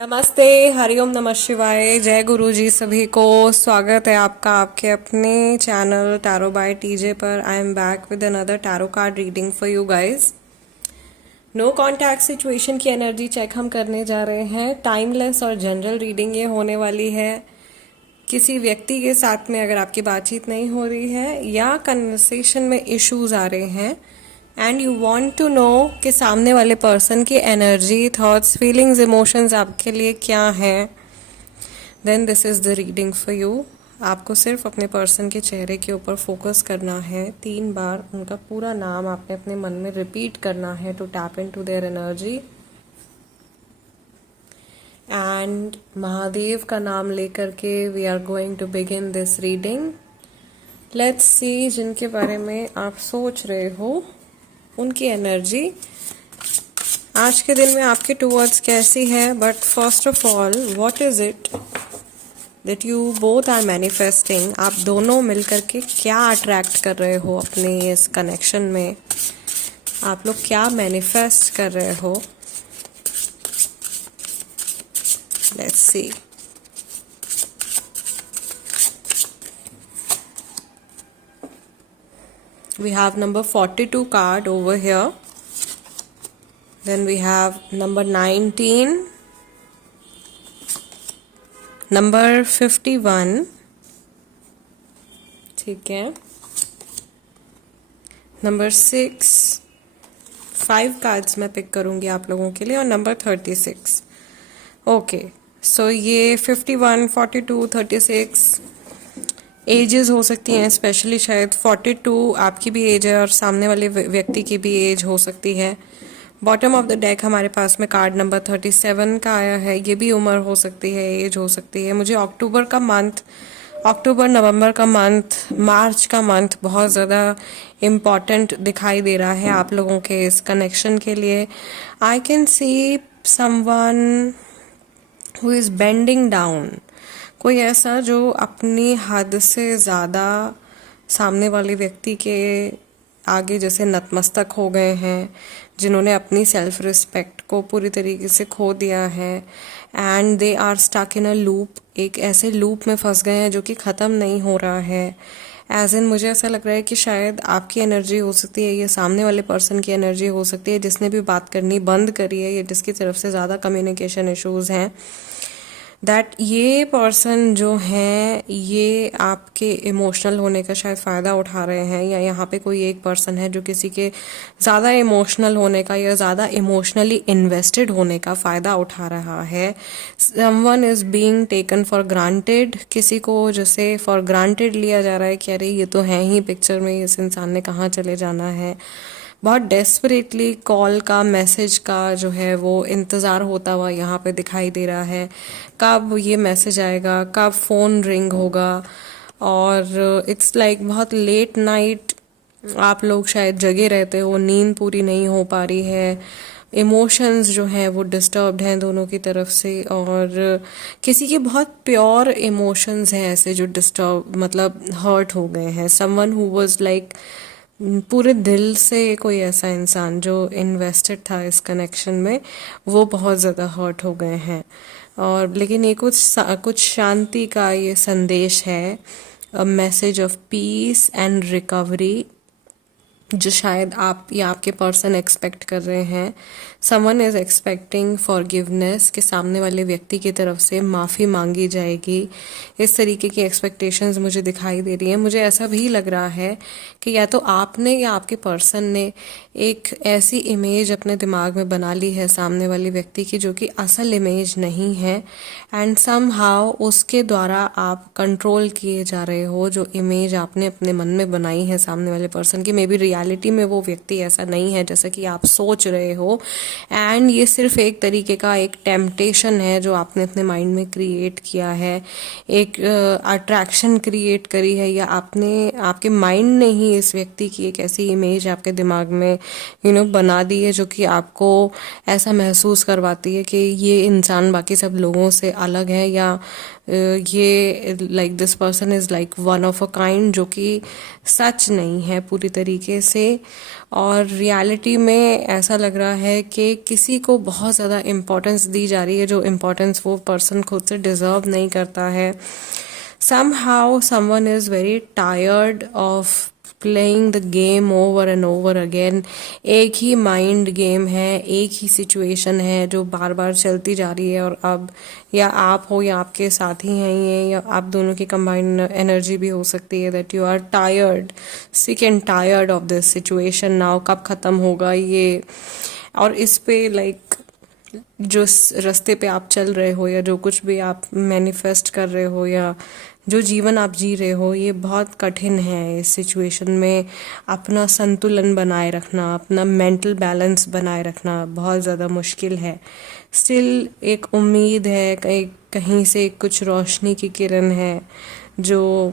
नमस्ते, हरिओम नमः शिवाय, जय गुरु जी सभी को। स्वागत है आपका आपके अपने चैनल टैरो बाय टीजे पर। I am back with another tarot card reading for you guys. No contact situation की एनर्जी चेक हम करने जा रहे हैं। टाइमलेस और जनरल रीडिंग ये होने वाली है। किसी व्यक्ति के साथ में अगर आपकी बातचीत नहीं हो रही है या कन्वर्सेशन में इश्यूज आ रहे हैं and you want to know कि सामने वाले पर्सन की एनर्जी, थॉट्स, फीलिंग्स, इमोशंस आपके लिए क्या हैं, then this is the reading for you. आपको सिर्फ अपने पर्सन के चेहरे के ऊपर फोकस करना है। 3 बार उनका पूरा नाम आपने अपने मन में रिपीट करना है to tap into their energy. And Mahadev का नाम लेकर के we are going to begin this reading. Let's see जिनके बारे में आप सोच रहे हो उनकी एनर्जी आज के दिन में आपके टूवर्ड्स कैसी है। But first of all, what is it that you both are manifesting. आप दोनों मिलकर के क्या अट्रैक्ट कर रहे हो अपने इस कनेक्शन में, आप लोग क्या मैनिफेस्ट कर रहे हो। Let's see. We have number 42 card over here. Then we have number 19, number 51, ठीक है, number 6, 5 cards मैं पिक करूंगी आप लोगों के लिए, और number 36। ओके, सो ये 51, 42, 36 एजेस हो सकती हैं। स्पेशली शायद 42 आपकी भी एज है और सामने वाले व्यक्ति की भी एज हो सकती है। बॉटम ऑफ द डेक हमारे पास में कार्ड नंबर 37 का आया है। ये भी उम्र हो सकती है, एज हो सकती है। मुझे अक्टूबर का मंथ, अक्टूबर नवंबर का मंथ, मार्च का मंथ बहुत ज़्यादा इम्पॉर्टेंट दिखाई दे रहा है आप लोगों के इस कनेक्शन के लिए। I can see someone who is bending down. कोई ऐसा जो अपनी हद से ज़्यादा सामने वाले व्यक्ति के आगे जैसे नतमस्तक हो गए हैं, जिन्होंने अपनी सेल्फ रिस्पेक्ट को पूरी तरीके से खो दिया है and they are stuck in a loop. एक ऐसे लूप में फंस गए हैं जो कि ख़त्म नहीं हो रहा है। एज इन मुझे ऐसा लग रहा है कि शायद आपकी एनर्जी हो सकती है, ये सामने वाले पर्सन की एनर्जी हो सकती है जिसने भी बात करनी बंद करी है, या जिसकी तरफ से ज़्यादा कम्युनिकेशन इश्यूज़ हैं। दैट ये पर्सन जो हैं ये आपके इमोशनल होने का शायद फ़ायदा उठा रहे हैं, या यहाँ पे कोई एक पर्सन है जो किसी के ज़्यादा इमोशनल होने का या ज़्यादा इमोशनली इन्वेस्टेड होने का फ़ायदा उठा रहा है। Someone is being taken for granted. किसी को जैसे फॉर ग्रांटेड लिया जा रहा है कि अरे ये तो है ही पिक्चर में, इस इंसान ने कहाँ चले जाना है। बहुत डेस्परेटली कॉल का, मैसेज का जो है वो इंतज़ार होता हुआ यहाँ पे दिखाई दे रहा है। कब ये मैसेज आएगा, कब फ़ोन रिंग होगा। और इट्स लाइक बहुत लेट नाइट आप लोग शायद जगे रहते हो, नींद पूरी नहीं हो पा रही है। इमोशंस जो हैं वो डिस्टर्ब्ड हैं दोनों की तरफ से, और किसी के बहुत प्योर इमोशंस हैं ऐसे जो डिस्टर्ब मतलब हर्ट हो गए हैं। समवन हु वाज लाइक पूरे दिल से, कोई ऐसा इंसान जो इन्वेस्टेड था इस कनेक्शन में, वो बहुत ज़्यादा हर्ट हो गए हैं। और लेकिन ये कुछ शांति का ये संदेश है, a message of peace and recovery, जो शायद आप या आपके पर्सन एक्सपेक्ट कर रहे हैं। समवन इज़ एक्सपेक्टिंग फॉरगिवनेस, कि सामने वाले व्यक्ति की तरफ से माफ़ी मांगी जाएगी। इस तरीके की एक्सपेक्टेशंस मुझे दिखाई दे रही हैं। मुझे ऐसा भी लग रहा है कि या तो आपने या आपके पर्सन ने एक ऐसी इमेज अपने दिमाग में बना ली है सामने वाले व्यक्ति की जो कि असल इमेज नहीं है, एंड समहाउ उसके द्वारा आप कंट्रोल किए जा रहे हो। जो इमेज आपने अपने मन में बनाई है सामने वाले पर्सन की, मे बी रियलिटी में वो व्यक्ति ऐसा नहीं है जैसा कि आप सोच रहे हो, एंड ये सिर्फ एक तरीके का एक टेम्पटेशन है जो आपने अपने माइंड में क्रिएट किया है, एक अट्रैक्शन क्रिएट करी है, या आपके माइंड ने ही इस व्यक्ति की एक ऐसी इमेज आपके दिमाग में बना दी है जो कि आपको ऐसा महसूस करवाती है कि ये इंसान बाकी सब लोगों से अलग है, या ये like this person is like one of a kind, जो कि सच नहीं है पूरी तरीके से, और रियलिटी में ऐसा लग रहा है कि किसी को बहुत ज़्यादा इम्पोर्टेंस दी जा रही है जो इम्पोर्टेंस वो पर्सन खुद से डिज़र्व नहीं करता है. Somehow someone is very tired of playing the game over and over again. एक ही माइंड गेम है, एक ही सिचुएशन है जो बार बार चलती जा रही है, और अब या आप हो या आपके साथी हैं ये, या आप दोनों की कंबाइंड एनर्जी भी हो सकती है that you are tired, sick and tired of this situation now. कब ख़त्म होगा ये? और इस पे लाइक जो रास्ते पे आप चल रहे हो, या जो कुछ भी आप मैनिफेस्ट कर रहे हो, या जो जीवन आप जी रहे हो, ये बहुत कठिन है. इस सिचुएशन में अपना संतुलन बनाए रखना, अपना मेंटल बैलेंस बनाए रखना बहुत ज़्यादा मुश्किल है. स्टिल एक उम्मीद है, कहीं से कुछ रोशनी की किरण है जो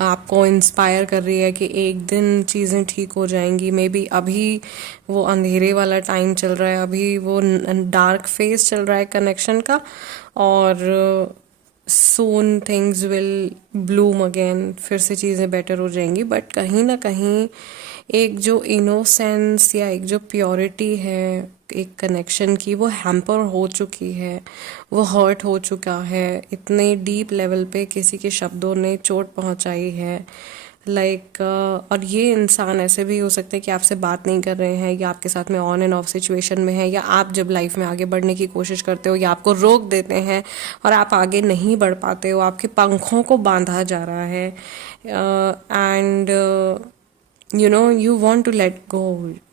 आपको इंस्पायर कर रही है कि एक दिन चीज़ें ठीक हो जाएंगी. मे बी अभी वो अंधेरे वाला टाइम चल रहा है, अभी वो डार्क फेज चल रहा है कनेक्शन का, और सून थिंग्स विल ब्लूम अगेन, फिर से चीज़ें बेटर हो जाएंगी. बट कहीं ना कहीं एक जो इनोसेंस या एक जो प्योरिटी है एक कनेक्शन की, वो हैम्पर हो चुकी है, वो हर्ट हो चुका है. इतने डीप लेवल पे किसी के शब्दों ने चोट पहुंचाई है. और ये इंसान ऐसे भी हो सकते हैं कि आपसे बात नहीं कर रहे हैं, या आपके साथ में ऑन एंड ऑफ सिचुएशन में है, या आप जब लाइफ में आगे बढ़ने की कोशिश करते हो या आपको रोक देते हैं और आप आगे नहीं बढ़ पाते हो, आपके पंखों को बांधा जा रहा है. And you want to let go,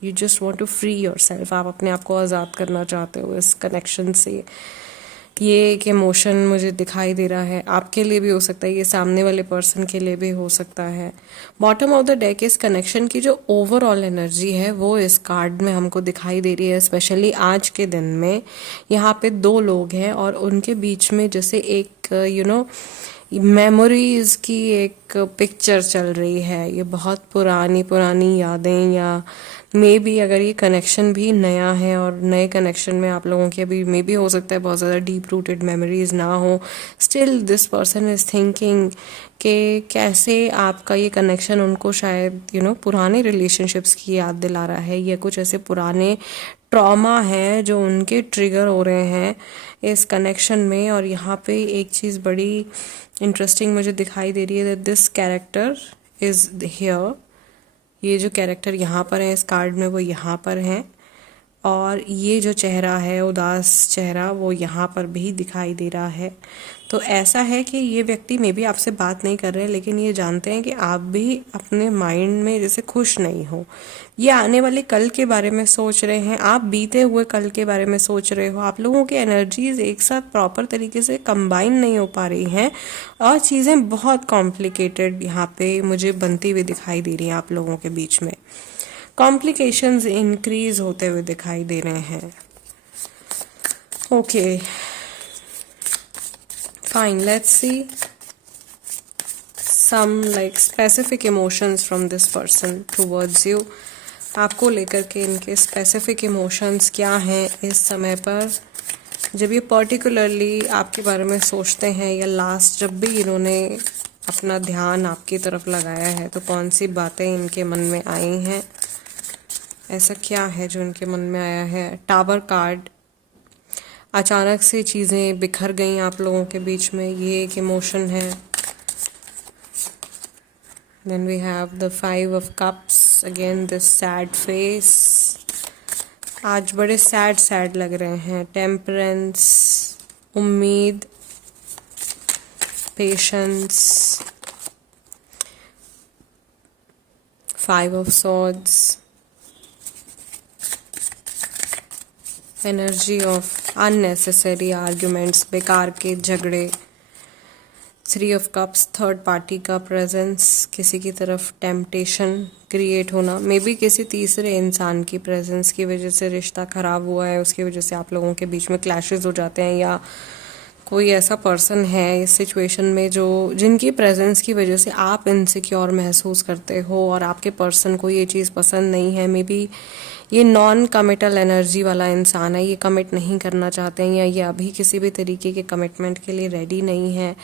you just want to free yourself. आप अपने आप को आज़ाद करना चाहते हो इस कनेक्शन से. ये एक इमोशन मुझे दिखाई दे रहा है. आपके लिए भी हो सकता है, ये सामने वाले पर्सन के लिए भी हो सकता है. बॉटम ऑफ द डेक इस कनेक्शन की जो ओवरऑल एनर्जी है वो इस कार्ड में हमको दिखाई दे रही है. स्पेशली आज के दिन में यहाँ पे दो लोग हैं और उनके बीच में जैसे एक मेमोरीज की एक पिक्चर चल रही है. ये बहुत पुरानी पुरानी यादें, या मे बी अगर ये कनेक्शन भी नया है और नए कनेक्शन में आप लोगों की अभी मे बी हो सकता है बहुत ज़्यादा डीप रूटेड मेमोरीज ना हो. Still this person is thinking कि कैसे आपका ये कनेक्शन उनको शायद पुराने रिलेशनशिप्स की याद दिला रहा है, या कुछ ऐसे पुराने ट्रॉमा है जो उनके ट्रिगर हो रहे हैं इस कनेक्शन में. और यहाँ पे एक चीज़ बड़ी इंटरेस्टिंग मुझे दिखाई दे रही है that this character is here. ये जो कैरेक्टर यहाँ पर है इस कार्ड में वो यहाँ पर है, और ये जो चेहरा है उदास चेहरा वो यहाँ पर भी दिखाई दे रहा है. तो ऐसा है कि ये व्यक्ति मे बी आपसे बात नहीं कर रहे, लेकिन ये जानते हैं कि आप भी अपने माइंड में जैसे खुश नहीं हो. ये आने वाले कल के बारे में सोच रहे हैं, आप बीते हुए कल के बारे में सोच रहे हो. आप लोगों की एनर्जीज एक साथ प्रॉपर तरीके से कंबाइन नहीं हो पा रही हैं, और चीज़ें बहुत कॉम्प्लिकेटेड यहाँ पे मुझे बनती हुई दिखाई दे रही हैं. आप लोगों के बीच में कॉम्प्लिकेशंस इंक्रीज होते हुए दिखाई दे रहे हैं. Okay fine, let's see some like specific emotions from this person towards you. आपको लेकर के इनके स्पेसिफिक इमोशंस क्या हैं इस समय पर, जब ये पर्टिकुलरली आपके बारे में सोचते हैं, या लास्ट जब भी इन्होंने अपना ध्यान आपकी तरफ लगाया है तो कौन सी बातें इनके मन में आई हैं. ऐसा क्या है जो इनके मन में आया है. टावर कार्ड, अचानक से चीज़ें बिखर गई आप लोगों के बीच में, ये एक इमोशन है. Then we have the 5 of cups, again this sad face. आज बड़े सैड लग रहे हैं. टेम्परेंस, उम्मीद, patience, 5 of swords, energy of unnecessary arguments, बेकार के झगड़े. 3 of cups, थर्ड पार्टी का प्रेजेंस, किसी की तरफ टेम्पटेशन क्रिएट होना. मे बी किसी तीसरे इंसान की प्रेजेंस की वजह से रिश्ता खराब हुआ है, उसकी वजह से आप लोगों के बीच में क्लैशेस हो जाते हैं, या कोई ऐसा पर्सन है इस सिचुएशन में जिनकी प्रेजेंस की वजह से आप इनसिक्योर महसूस करते हो और आपके पर्सन को ये चीज़ पसंद नहीं है. मे बी ये नॉन कमिटल एनर्जी वाला इंसान है, ये कमिट नहीं करना चाहते हैं या ये अभी किसी भी तरीके के कमिटमेंट के लिए रेडी नहीं है।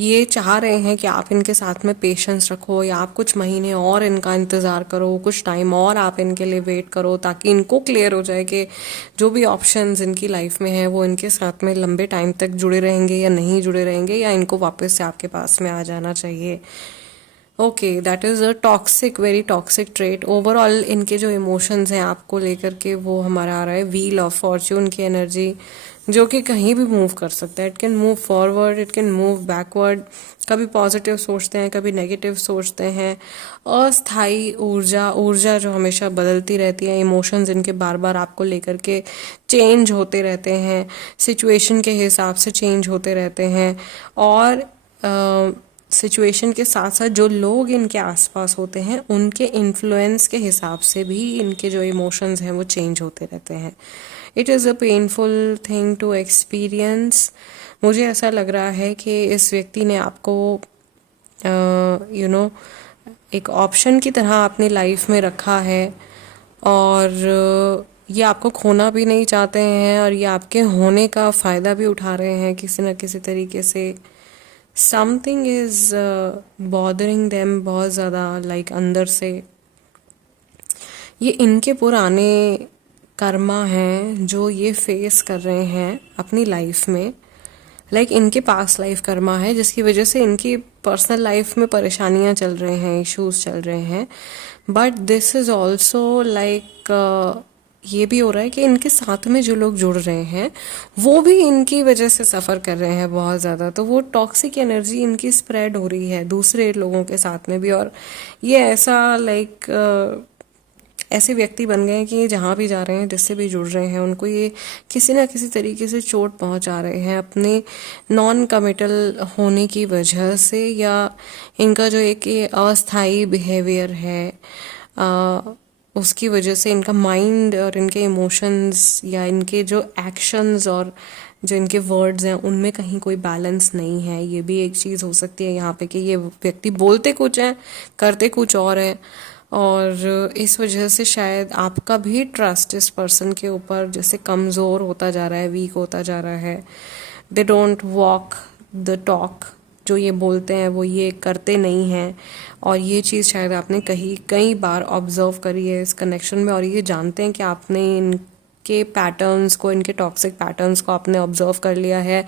ये चाह रहे हैं कि आप इनके साथ में पेशेंस रखो या आप कुछ महीने और इनका इंतज़ार करो, कुछ टाइम और आप इनके लिए वेट करो, ताकि इनको क्लियर हो जाए कि जो भी ऑप्शंस इनकी लाइफ में है वो इनके साथ में लंबे टाइम तक जुड़े रहेंगे या नहीं जुड़े रहेंगे, या इनको वापस से आपके पास में आ जाना चाहिए। Okay, that is a toxic, very toxic trait. Overall इनके जो इमोशंस हैं आपको लेकर के वो हमारा आ रहा है व्हील ऑफ फॉर्च्यून की एनर्जी, जो कि कहीं भी मूव कर सकता है। It can move forward, it can move backward. कभी पॉजिटिव सोचते हैं, कभी नेगेटिव सोचते हैं। अस्थाई ऊर्जा, ऊर्जा जो हमेशा बदलती रहती है। इमोशंस इनके बार बार आपको लेकर के चेंज होते रहते हैं, सिचुएशन के हिसाब से चेंज होते रहते हैं। और सिचुएशन के साथ साथ जो लोग इनके आसपास होते हैं उनके इन्फ्लुएंस के हिसाब से भी इनके जो इमोशंस हैं वो चेंज होते रहते हैं। It is a painful thing to experience. मुझे ऐसा लग रहा है कि इस व्यक्ति ने आपको एक ऑप्शन की तरह अपनी लाइफ में रखा है, और ये आपको खोना भी नहीं चाहते हैं, और ये आपके होने का फ़ायदा भी उठा रहे हैं किसी न किसी तरीके से। समथिंग इज बॉदरिंग देम बहुत ज़्यादा, लाइक अंदर से। ये इनके पुराने कर्मा हैं जो ये फेस कर रहे हैं अपनी लाइफ में। लाइक इनके पास लाइफ कर्मा है जिसकी वजह से इनकी पर्सनल लाइफ में परेशानियां चल रहे हैं, इश्यूज चल रहे हैं। But this is also like ये भी हो रहा है कि इनके साथ में जो लोग जुड़ रहे हैं वो भी इनकी वजह से सफ़र कर रहे हैं बहुत ज़्यादा। तो वो टॉक्सिक एनर्जी इनकी स्प्रेड हो रही है दूसरे लोगों के साथ में भी। और ये ऐसा ऐसे व्यक्ति बन गए हैं कि ये जहाँ भी जा रहे हैं, जिससे भी जुड़ रहे हैं, उनको ये किसी ना किसी तरीके से चोट पहुंचा रहे हैं अपने नॉन कमिटल होने की वजह से, या इनका जो एक ये अस्थाई बिहेवियर है उसकी वजह से। इनका माइंड और इनके इमोशंस या इनके जो एक्शंस और जो इनके वर्ड्स हैं उनमें कहीं कोई बैलेंस नहीं है। ये भी एक चीज़ हो सकती है यहाँ पे कि ये व्यक्ति बोलते कुछ हैं, करते कुछ और है, और इस वजह से शायद आपका भी ट्रस्ट इस पर्सन के ऊपर जैसे कमज़ोर होता जा रहा है, वीक होता जा रहा है। They don't walk the talk, जो ये बोलते हैं वो ये करते नहीं हैं। और ये चीज़ शायद आपने कई बार ऑब्जर्व करी है इस कनेक्शन में, और ये जानते हैं कि आपने इनके पैटर्न्स को, इनके टॉक्सिक पैटर्न्स को आपने ऑब्जर्व कर लिया है,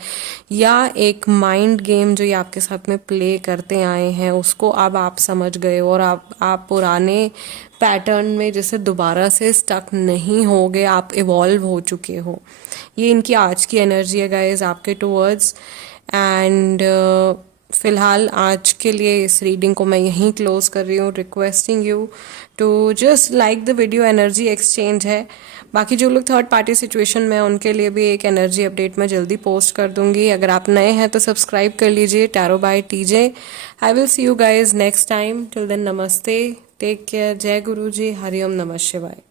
या एक माइंड गेम जो ये आपके साथ में प्ले करते आए हैं उसको अब आप समझ गए हो, और आप पुराने पैटर्न में जैसे दोबारा से स्टक नहीं हो गए, आप इवॉल्व हो चुके हो। ये इनकी आज की एनर्जी है गाइस आपके टूवर्ड्स। एंड फिलहाल आज के लिए इस रीडिंग को मैं यहीं क्लोज कर रही हूँ, requesting you to just like the video. Energy exchange है। बाकी जो लोग थर्ड पार्टी सिचुएशन में हैं उनके लिए भी एक एनर्जी अपडेट मैं जल्दी पोस्ट कर दूंगी। अगर आप नए हैं तो सब्सक्राइब कर लीजिए tarot by TJ. I will see you guys next time. Till then नमस्ते, टेक केयर, जय गुरु जी, हरिओम, नमः शिवाय।